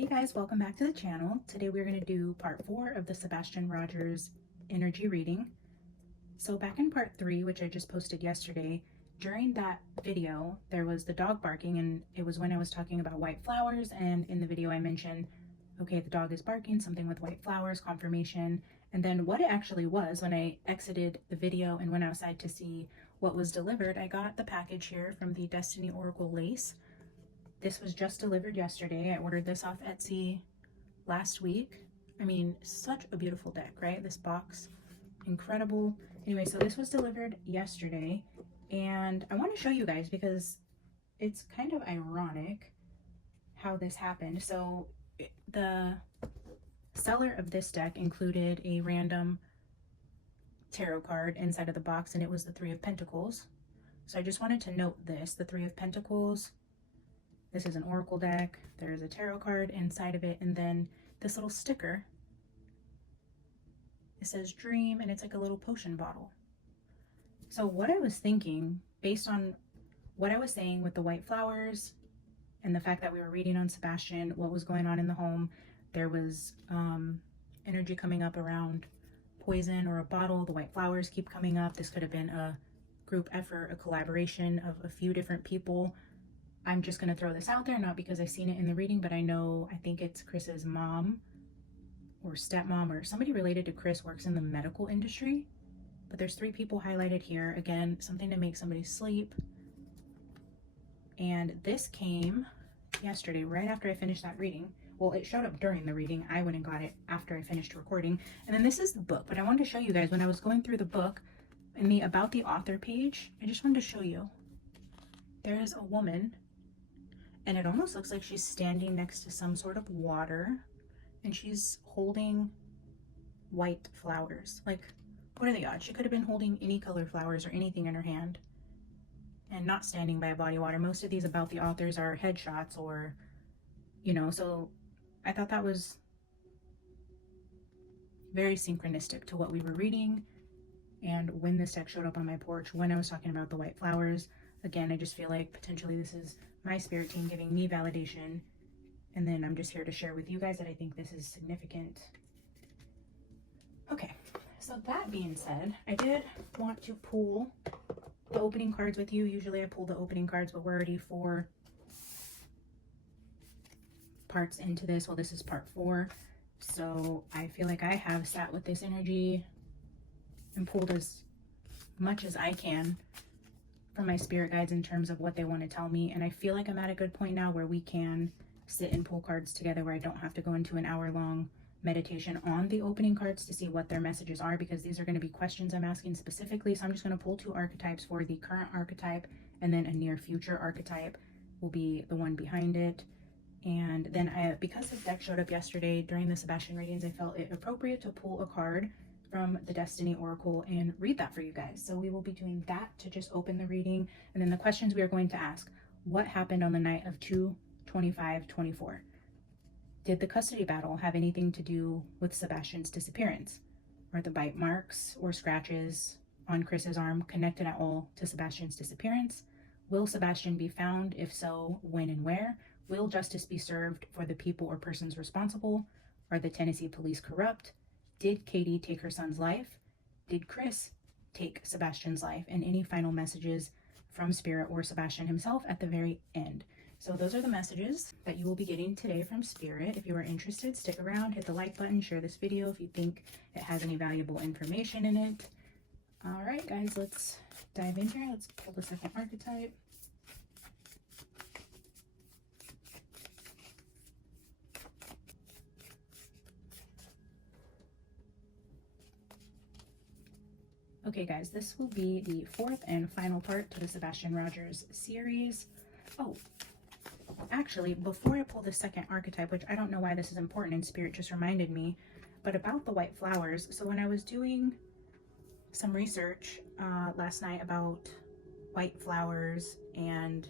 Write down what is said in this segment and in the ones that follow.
Hey guys, welcome back to the channel. Today we're going to do part 4 of the Sebastian Rogers energy reading. So back in part 3, which I just posted yesterday, during that video there was the dog barking, and it was when I was talking about white flowers, and in the video I mentioned, okay, the dog is barking, something with white flowers, confirmation. And then what it actually was, when I exited the video and went outside to see what was delivered, I got the package here from the Destiny Oracle Lace. This was just delivered yesterday. I ordered this off Etsy last week. I mean, such a beautiful deck, right? This box, incredible. Anyway, so this was delivered yesterday, and I want to show you guys because it's kind of ironic how this happened. So the seller of this deck included a random tarot card inside of the box, and it was the Three of Pentacles. So I just wanted to note this, the Three of Pentacles. This is an oracle deck. There's a tarot card inside of it, and then this little sticker. It says dream, and it's like a little potion bottle. So what I was thinking, based on what I was saying with the white flowers and the fact that we were reading on Sebastian, what was going on in the home, there was energy coming up around poison or a bottle. The white flowers keep coming up. This could have been a group effort, a collaboration of a few different people. I'm just going to throw this out there, not because I've seen it in the reading, but I think it's Chris's mom or stepmom or somebody related to Chris works in the medical industry. But there's 3 people highlighted here. Again, something to make somebody sleep. And this came yesterday, right after I finished that reading. Well, it showed up during the reading. I went and got it after I finished recording. And then this is the book. But I wanted to show you guys, when I was going through the book, in the About the Author page, I just wanted to show you. There is a woman, and it almost looks like she's standing next to some sort of water, and she's holding white flowers. Like, what are the odds? She could have been holding any color flowers or anything in her hand and not standing by a body of water. Most of these About the Authors are headshots, or, you know, so I thought that was very synchronistic to what we were reading. And when this deck showed up on my porch, when I was talking about the white flowers, again, I just feel like potentially this is my spirit team giving me validation, and then I'm just here to share with you guys that I think this is significant. Okay, so that being said, I did want to pull the opening cards with you. Usually I pull the opening cards, but we're already 4 parts into this. Well, this is part 4, so I feel like I have sat with this energy and pulled as much as I can from my spirit guides in terms of what they want to tell me. And I feel like I'm at a good point now where we can sit and pull cards together, where I don't have to go into an hour-long meditation on the opening cards to see what their messages are, because these are going to be questions I'm asking specifically. So I'm just going to pull 2 archetypes for the current archetype, and then a near future archetype will be the one behind it. And then because this deck showed up yesterday during the Sebastian readings, I felt it appropriate to pull a card from the Destiny Oracle and read that for you guys. So we will be doing that to just open the reading. And then the questions we are going to ask: what happened on the night of 2/25/24? Did the custody battle have anything to do with Sebastian's disappearance? Are the bite marks or scratches on Chris's arm connected at all to Sebastian's disappearance? Will Sebastian be found? If so, when and where? Will justice be served for the people or persons responsible? Are the Tennessee police corrupt? Did Katie take her son's life? Did Chris take Sebastian's life? And any final messages from Spirit or Sebastian himself at the very end. So those are the messages that you will be getting today from Spirit. If you are interested, stick around, hit the like button, share this video if you think it has any valuable information in it. All right, guys, let's dive in here. Let's pull the second archetype. Okay, guys, this will be the 4th and final part to the Sebastian Rogers series. Oh, actually, before I pull the second archetype, which I don't know why this is important and Spirit just reminded me, but about the white flowers. So when I was doing some research last night about white flowers and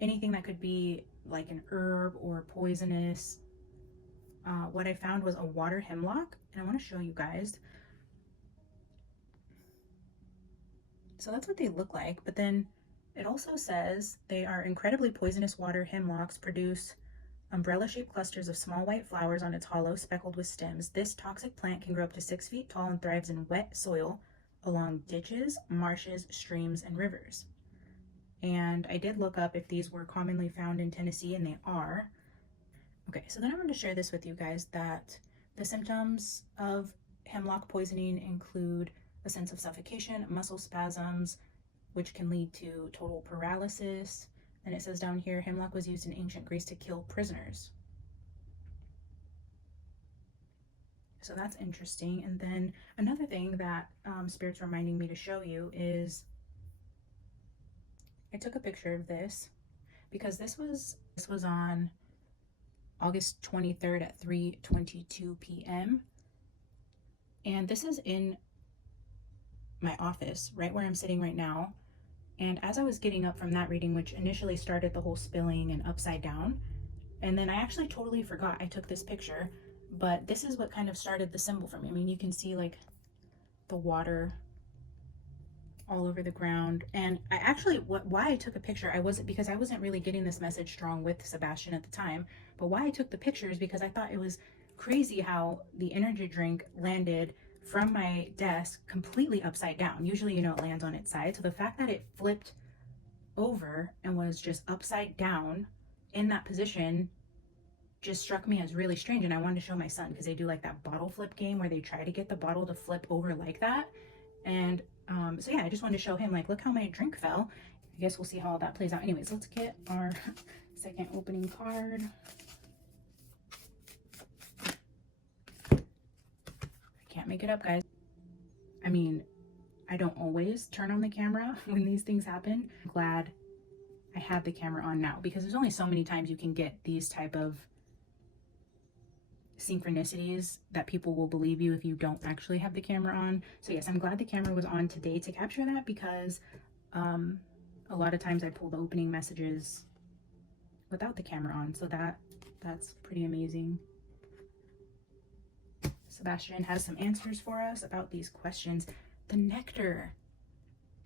anything that could be like an herb or poisonous, what I found was a water hemlock, and I want to show you guys. So that's what they look like, but then it also says they are incredibly poisonous water hemlocks, produce umbrella-shaped clusters of small white flowers on its hollow, speckled with stems. This toxic plant can grow up to 6 feet tall and thrives in wet soil along ditches, marshes, streams, and rivers. And I did look up if these were commonly found in Tennessee, and they are. Okay, so then I want to share this with you guys, that the symptoms of hemlock poisoning include a sense of suffocation, muscle spasms, which can lead to total paralysis. And it says down here, hemlock was used in ancient Greece to kill prisoners. So that's interesting. And then another thing that Spirit's reminding me to show you is, I took a picture of this because this was on August 23rd at 3:22 p.m. And this is in my office, right where I'm sitting right now. And as I was getting up from that reading, which initially started the whole spilling and upside down, and then I actually totally forgot I took this picture, but this is what kind of started the symbol for me. I mean, you can see like the water all over the ground. And I actually, why I took a picture, because I wasn't really getting this message strong with Sebastian at the time, but why I took the picture is because I thought it was crazy how the energy drink landed from my desk completely upside down. Usually, you know, it lands on its side. So the fact that it flipped over and was just upside down in that position just struck me as really strange. And I wanted to show my son, because they do like that bottle flip game where they try to get the bottle to flip over like that. And so yeah, I just wanted to show him, like, look how my drink fell. I guess we'll see how all that plays out. Anyways, let's get our second opening card. Can't make it up, guys. I mean, I don't always turn on the camera when these things happen. I'm glad I have the camera on now, because there's only so many times you can get these type of synchronicities that people will believe you if you don't actually have the camera on. So yes, I'm glad the camera was on today to capture that, because a lot of times I pull the opening messages without the camera on. So that's pretty amazing. Sebastian has some answers for us about these questions. The nectar,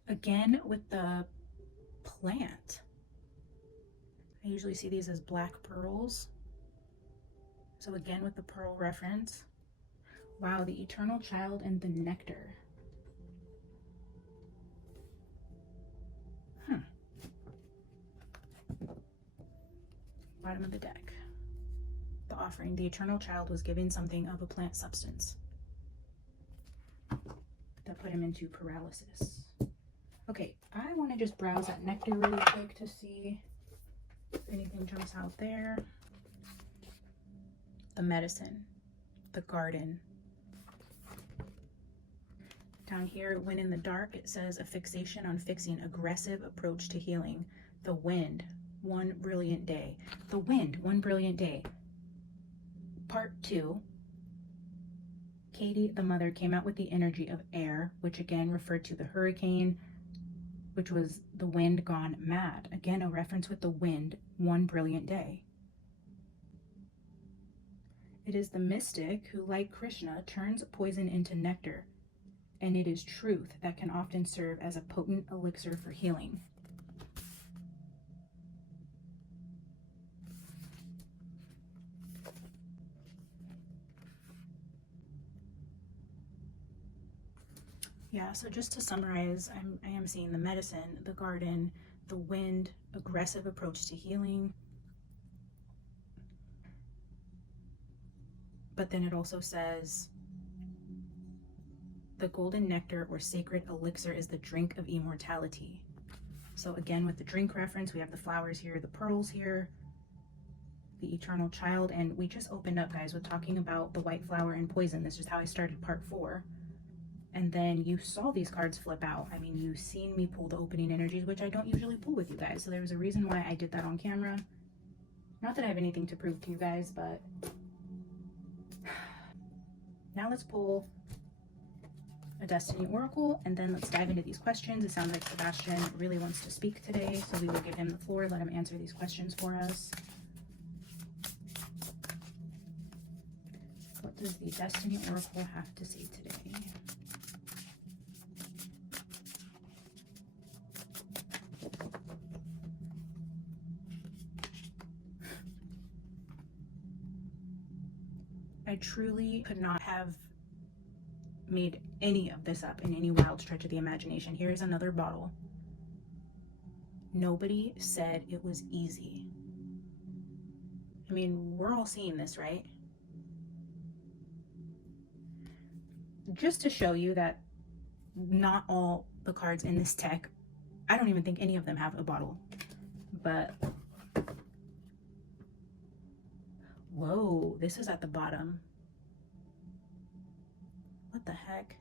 again with the plant. I usually see these as black pearls. So again with the pearl reference. Wow, the eternal child and the nectar. Bottom of the deck. The offering. The eternal child was given something of a plant substance that put him into paralysis. Okay, I want to just browse that nectar really quick to see if anything jumps out there. The medicine, the garden. Down here, when in the dark, it says a fixation on fixing, aggressive approach to healing. The wind, one brilliant day. The wind, one brilliant day. Part 2, Katie, the mother, came out with the energy of air, which again referred to the hurricane, which was the wind gone mad. Again, a reference with the wind, one brilliant day. It is the mystic who, like Krishna, turns poison into nectar, and it is truth that can often serve as a potent elixir for healing. Yeah, so just to summarize, I am seeing the medicine, the garden, the wind, aggressive approach to healing. But then it also says the golden nectar or sacred elixir is the drink of immortality. So again, with the drink reference, we have the flowers here, the pearls here, the eternal child. And we just opened up, guys, with talking about the white flower and poison. This is how I started part 4. And then you saw these cards flip out. I mean, you've seen me pull the opening energies, which I don't usually pull with you guys. So there was a reason why I did that on camera. Not that I have anything to prove to you guys, but now let's pull a Destiny Oracle, and then let's dive into these questions. It sounds like Sebastian really wants to speak today, so we will give him the floor, let him answer these questions for us. What does the Destiny Oracle have to say today? I truly could not have made any of this up in any wild stretch of the imagination. Here's another bottle. Nobody said it was easy. I mean, we're all seeing this, right? Just to show you that not all the cards in this deck, I don't even think any of them have a bottle. But, whoa, this is at the bottom. What the heck?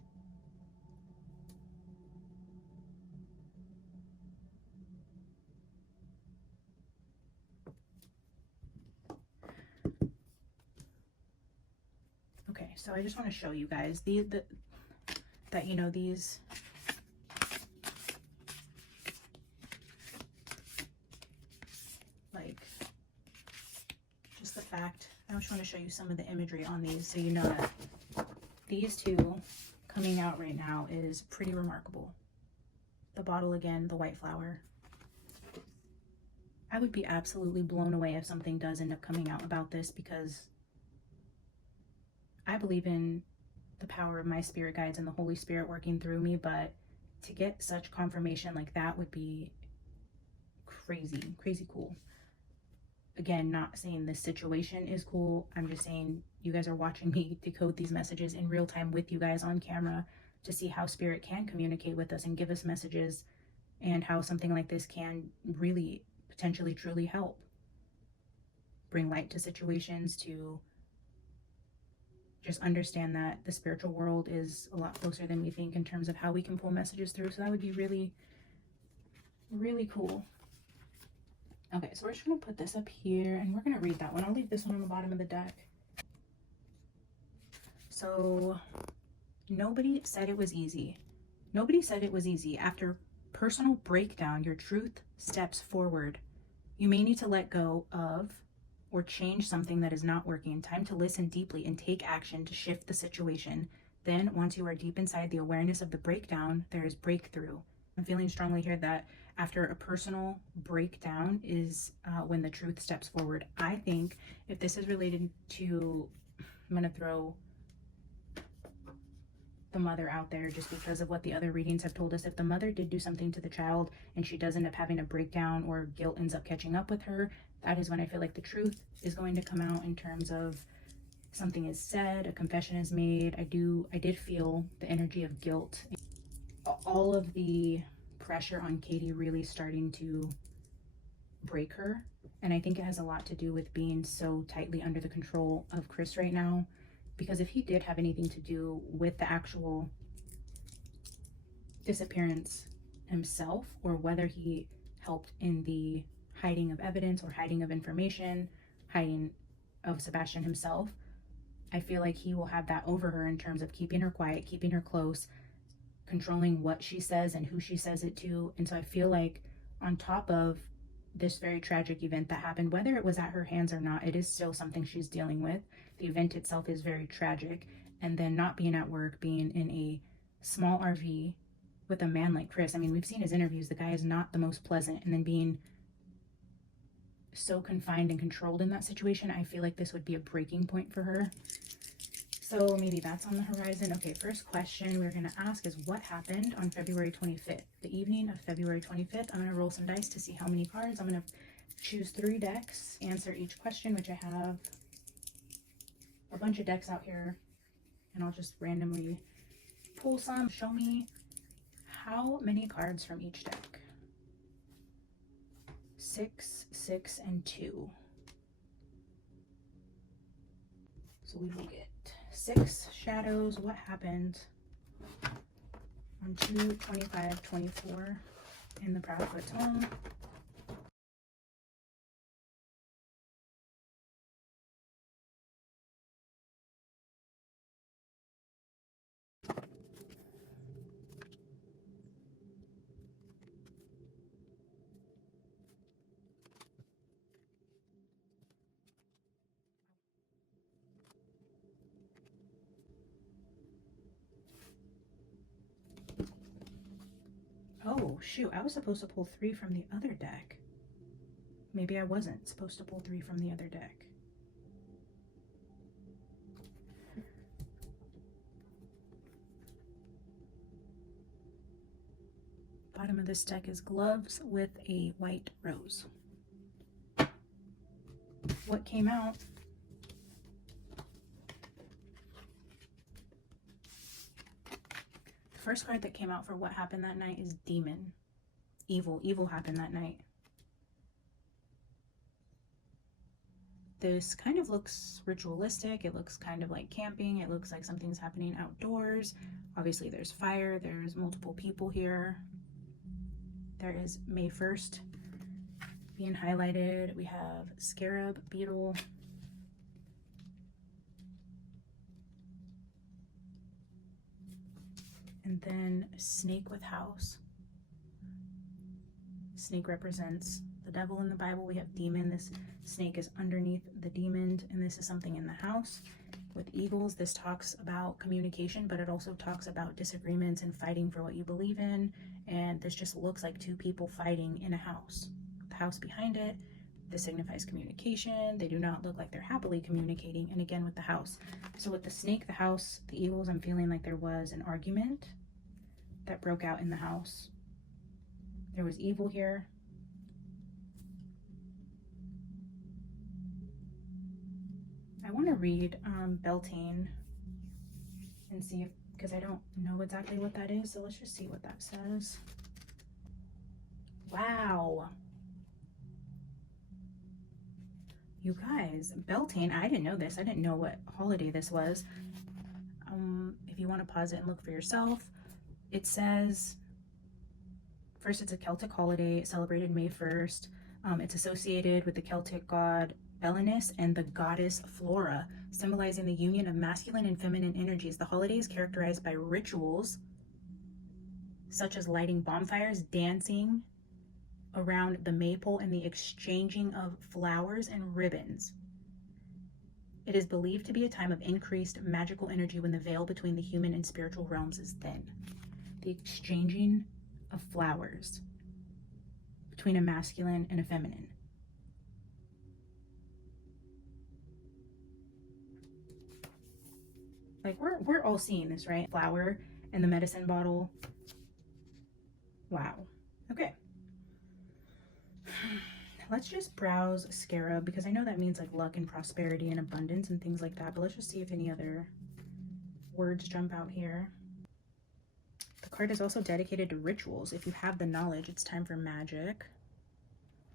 Okay, so I just want to show you guys that, you know, these like, just the fact, I just want to show you some of the imagery on these so you know that these two coming out right now is pretty remarkable. The bottle again, the white flower. I would be absolutely blown away if something does end up coming out about this, because I believe in the power of my spirit guides and the Holy Spirit working through me, but to get such confirmation like that would be crazy, crazy cool. Again, not saying this situation is cool. I'm just saying you guys are watching me decode these messages in real time with you guys on camera to see how spirit can communicate with us and give us messages, and how something like this can really potentially truly help bring light to situations, to just understand that the spiritual world is a lot closer than we think in terms of how we can pull messages through. So that would be really, really cool. Okay, so we're just going to put this up here and we're going to read that one. I'll leave this one on the bottom of the deck. So, nobody said it was easy. Nobody said it was easy. After personal breakdown, your truth steps forward. You may need to let go of or change something that is not working. Time to listen deeply and take action to shift the situation. Then, once you are deep inside the awareness of the breakdown, there is breakthrough. I'm feeling strongly here that after a personal breakdown is when the truth steps forward. I think if this is related to, I'm going to throw the mother out there just because of what the other readings have told us. If the mother did do something to the child and she does end up having a breakdown or guilt ends up catching up with her, that is when I feel like the truth is going to come out in terms of something is said, a confession is made. I did feel the energy of guilt. All of the pressure on Katie really starting to break her. And I think it has a lot to do with being so tightly under the control of Chris right now. Because if he did have anything to do with the actual disappearance himself, or whether he helped in the hiding of evidence or hiding of information, hiding of Sebastian himself, I feel like he will have that over her in terms of keeping her quiet, keeping her close, controlling what she says and who she says it to. And so I feel like on top of this very tragic event that happened, whether it was at her hands or not, it is still something she's dealing with. The event itself is very tragic. And then not being at work, being in a small RV with a man like Chris. I mean, we've seen his interviews. The guy is not the most pleasant. And then being so confined and controlled in that situation, I feel like this would be a breaking point for her. So maybe that's on the horizon. Okay, first question we're going to ask is what happened on February 25th? The evening of February 25th. I'm going to roll some dice to see how many cards. I'm going to choose 3 decks, answer each question, which I have a bunch of decks out here. And I'll just randomly pull some. Show me how many cards from each deck. 6, 6, and 2. So we will get 6 shadows. What happened on 2, 25, 24 in the Proudfoot's home? Oh, shoot. I was supposed to pull 3 from the other deck. Maybe I wasn't supposed to pull 3 from the other deck. of this deck is gloves with a white rose. What came out? The first card that came out for what happened that night is demon. Evil. Evil happened that night. This kind of looks ritualistic. It looks kind of like camping. It looks like something's happening outdoors. Obviously there's fire. There's multiple people here. There is May 1st being highlighted. We have scarab, beetle. And then snake with house. Snake represents the devil in the Bible. We have demon. This snake is underneath the demon, and this is something in the house. With eagles, this talks about communication, but it also talks about disagreements and fighting for what you believe in. And this just looks like two people fighting in a house. The house behind it, this signifies communication. They do not look like they're happily communicating. And again, with the house. So with the snake, the house, the eagles, I'm feeling like there was an argument that broke out in the house. There was evil here. I want to read Beltane and see if, because I don't know exactly what that is, so let's just see what that says. Wow. You guys, Beltane, I didn't know this. I didn't know what holiday this was. If you want to pause it and look for yourself, it says, first, it's a Celtic holiday celebrated May 1st. It's associated with the Celtic god Belinus and the goddess Flora, symbolizing the union of masculine and feminine energies. The holiday is characterized by rituals such as lighting bonfires, dancing around the maypole, and the exchanging of flowers and ribbons. It is believed to be a time of increased magical energy when the veil between the human and spiritual realms is thin. The exchanging of flowers between a masculine and a feminine. Like we're all seeing this, right? Flower and the medicine bottle. Wow. Okay. Let's just browse scarab, because I know that means like luck and prosperity and abundance and things like that, but let's just see if any other words jump out here. The card is also dedicated to rituals. If you have the knowledge, it's time for magic,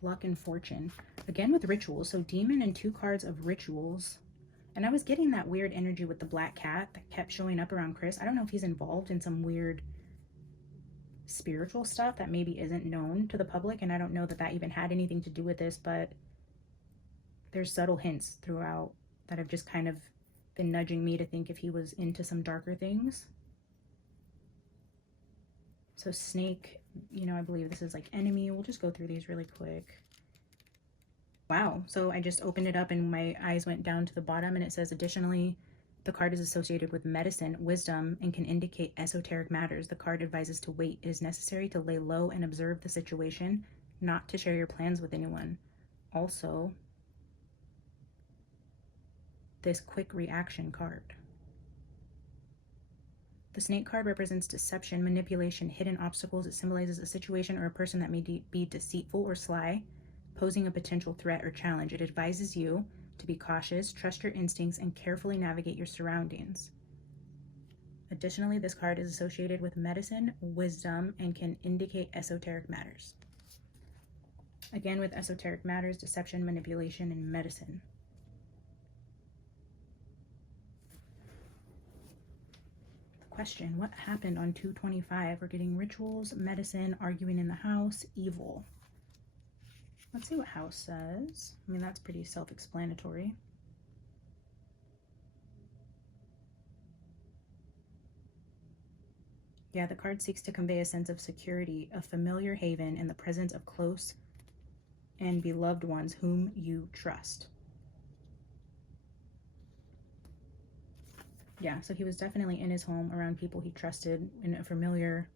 luck, and fortune. Again with rituals, so demon and 2 cards of rituals. And I was getting that weird energy with the black cat that kept showing up around Chris. I don't know if he's involved in some weird spiritual stuff that maybe isn't known to the public, and I don't know that that even had anything to do with this, but there's subtle hints throughout that have just kind of been nudging me to think if he was into some darker things. So snake, you know, I believe this is like enemy. We'll just go through these really quick. Wow, so I just opened it up and my eyes went down to the bottom, and it says, additionally, the card is associated with medicine, wisdom, and can indicate esoteric matters. The card advises to wait. It is necessary to lay low and observe the situation, not to share your plans with anyone. Also, this quick reaction card. The snake card represents deception, manipulation, hidden obstacles. It symbolizes a situation or a person that may be deceitful or sly, posing a potential threat or challenge. It advises you to be cautious, trust your instincts, and carefully navigate your surroundings. Additionally, this card is associated with medicine, wisdom, and can indicate esoteric matters. Again, with esoteric matters, deception, manipulation, and medicine. Question, what happened on 225? We're getting rituals, medicine, arguing in the house, evil. Let's see what house says. I mean, that's pretty self-explanatory. Yeah, the card seeks to convey a sense of security, a familiar haven, and the presence of close and beloved ones whom you trust. Yeah, so he was definitely in his home around people he trusted in a familiar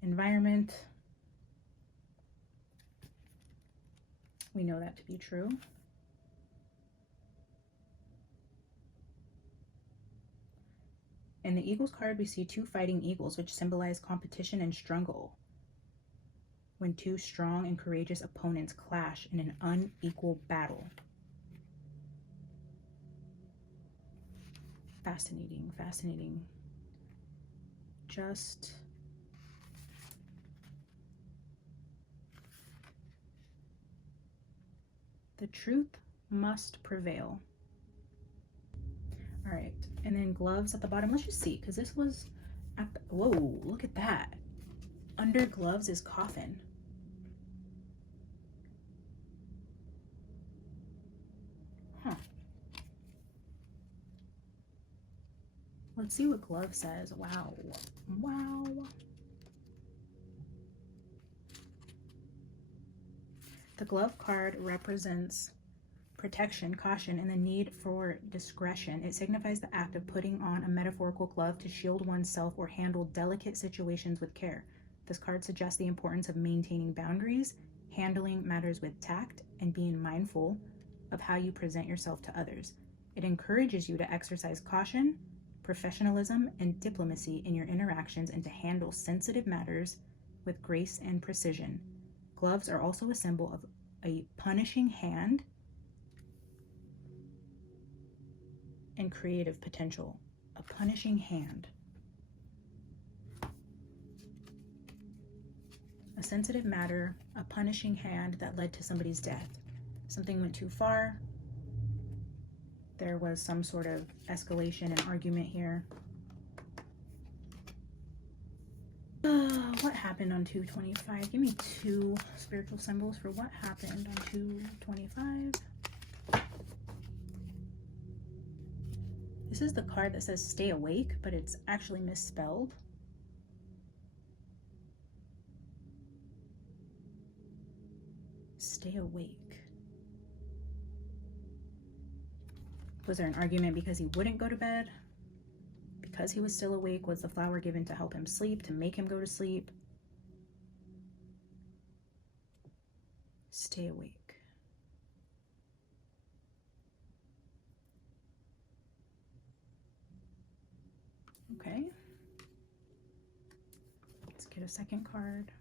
environment. We know that to be true. In the Eagles card, we see 2 fighting eagles, which symbolize competition and struggle. when two strong and courageous opponents clash in an unequal battle. Fascinating, fascinating. Just the truth must prevail. All right, and then gloves at the bottom. Let's just see, because this was at the, whoa, look at that. Under gloves is coffin. Huh. Let's see what glove says. Wow. Wow. The glove card represents protection, caution, and the need for discretion. It signifies the act of putting on a metaphorical glove to shield oneself or handle delicate situations with care. This card suggests the importance of maintaining boundaries, handling matters with tact, and being mindful of how you present yourself to others. It encourages you to exercise caution, professionalism, and diplomacy in your interactions and to handle sensitive matters with grace and precision. Gloves are also a symbol of a punishing hand and creative potential. A punishing hand. A sensitive matter, a punishing hand that led to somebody's death. Something went too far. There was some sort of escalation and argument here. What happened on 225? Give me two spiritual symbols for what happened on 225. This is the card that says stay awake, but it's actually misspelled. Stay awake. Was there an argument because he wouldn't go to bed? Because he was still awake? Was the flower given to help him sleep, to make him go to sleep? Stay awake. Okay. Let's get a second card.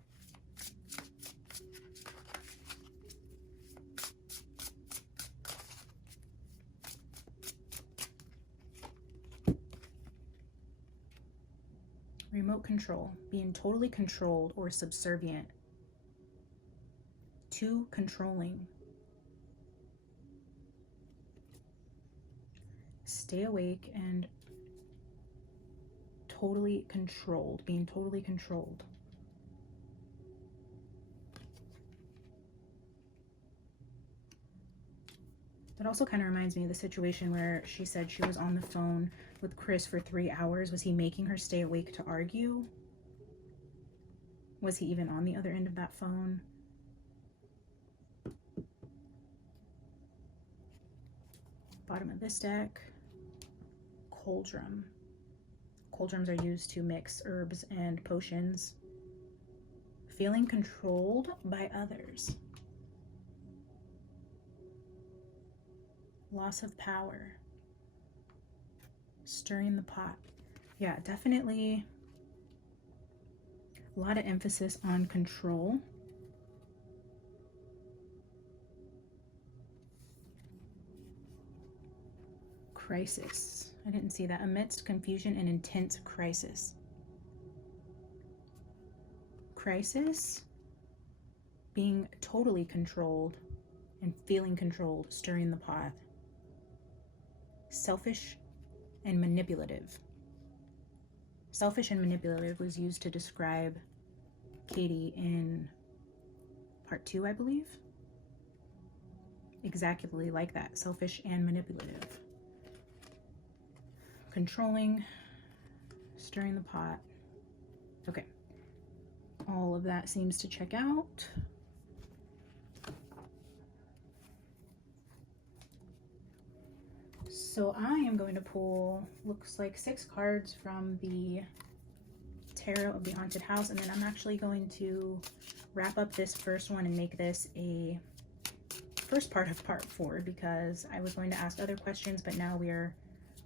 Remote control, being totally controlled or subservient to controlling. Stay awake and totally controlled, being totally controlled. That also kind of reminds me of the situation where she said she was on the phone with Chris for 3 hours. Was he making her stay awake to argue? Was he even on the other end of that phone? Bottom of this deck, cauldron. Cauldrons are used to mix herbs and potions. Feeling controlled by others. Loss of power. Stirring the pot. Yeah, definitely a lot of emphasis on control. Crisis. I didn't see that. Amidst confusion and intense crisis. Crisis. Being totally controlled and feeling controlled. Stirring the pot. Selfish and manipulative. Selfish and manipulative was used to describe Katie in part 2, I believe. Exactly like that. Selfish and manipulative. Controlling, stirring the pot. Okay. All of that seems to check out. So I am going to pull, looks like 6 cards from the Tarot of the Haunted House, and then I'm actually going to wrap up this first one and make this a first part of part 4, because I was going to ask other questions, but now we are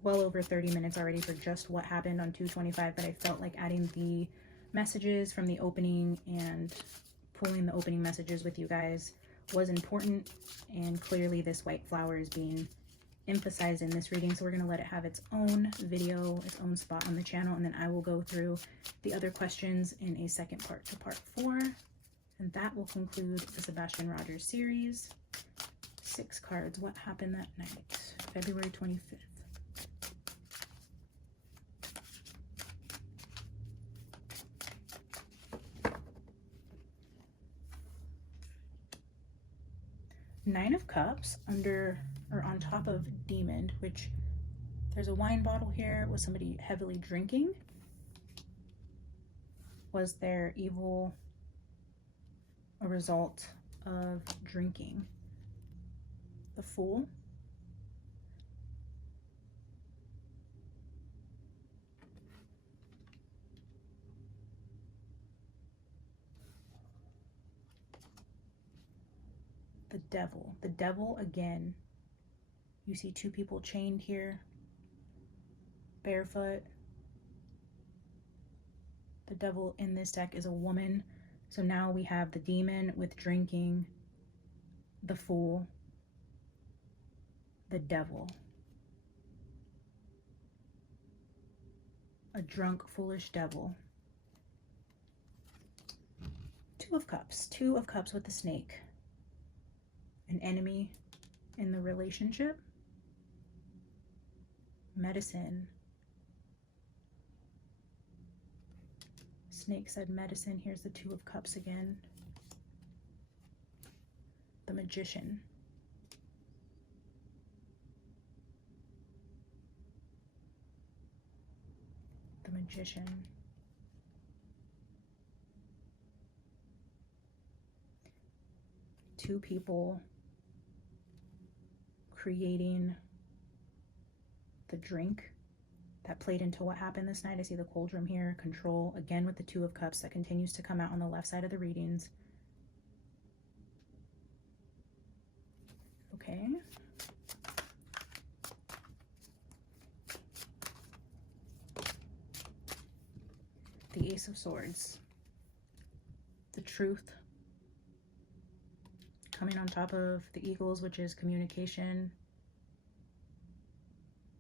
well over 30 minutes already for just what happened on 225, but I felt like adding the messages from the opening and pulling the opening messages with you guys was important, and clearly this white flower is being emphasized in this reading, so we're going to let it have its own video, its own spot on the channel, and then I will go through the other questions in a second part to part 4, and that will conclude the Sebastian Roger series. 6 cards. What happened that night? February 25th. Nine of Cups under or on top of Demon, which there's a wine bottle here. Was somebody heavily drinking? Was their evil a result of drinking? The Fool. The Devil. The Devil again. You see 2 people chained here, barefoot. The Devil in this deck is a woman. So now we have the Demon with drinking, the Fool, the Devil. A drunk, foolish devil. 2 of Cups. 2 of Cups with the Snake. An enemy in the relationship. Medicine. Snake said medicine. Here's the 2 of Cups again. The Magician. The Magician. Two people creating the drink that played into what happened this night. I see the cauldron here. Control, again with the 2 of Cups that continues to come out on the left side of the readings. Okay. The Ace of Swords. The Truth. Coming on top of the Eagles, which is communication.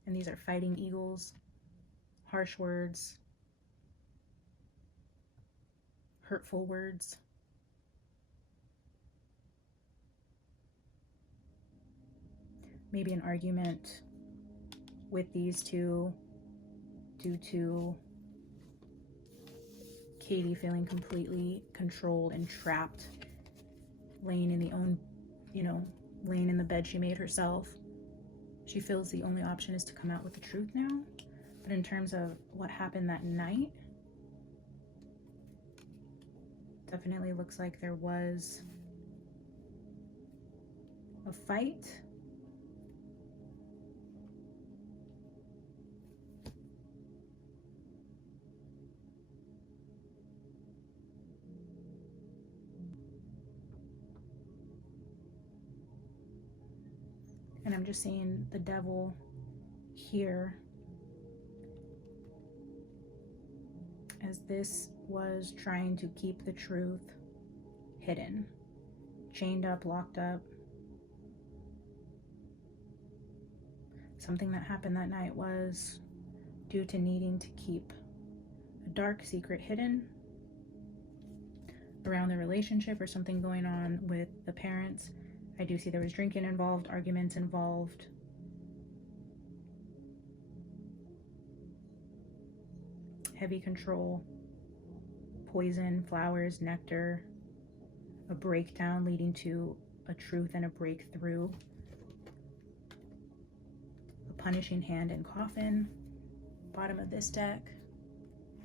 And these are fighting eagles. Harsh words. Hurtful words. Maybe an argument with these 2 due to Katie feeling completely controlled and trapped, laying in laying in the bed she made herself. She feels the only option is to come out with the truth now. But in terms of what happened that night, definitely looks like there was a fight. And I'm just seeing the Devil here as this was trying to keep the truth hidden, chained up, locked up. Something that happened that night was due to needing to keep a dark secret hidden around the relationship or something going on with the parents. I do see there was drinking involved, arguments involved. Heavy control, poison, flowers, nectar, a breakdown leading to a truth and a breakthrough, a punishing hand and coffin. Bottom of this deck,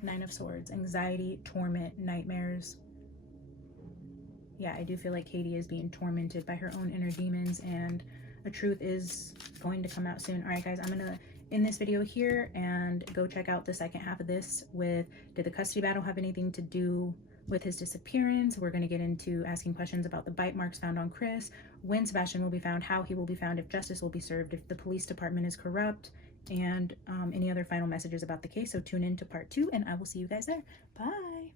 9 of Swords, anxiety, torment, nightmares. Yeah, I do feel like Katie is being tormented by her own inner demons, and a truth is going to come out soon. All right, guys, I'm going to end this video here and go check out the second half of this with, did the custody battle have anything to do with his disappearance? We're going to get into asking questions about the bite marks found on Chris, when Sebastian will be found, how he will be found, if justice will be served, if the police department is corrupt, and any other final messages about the case. So tune in to part 2, and I will see you guys there. Bye.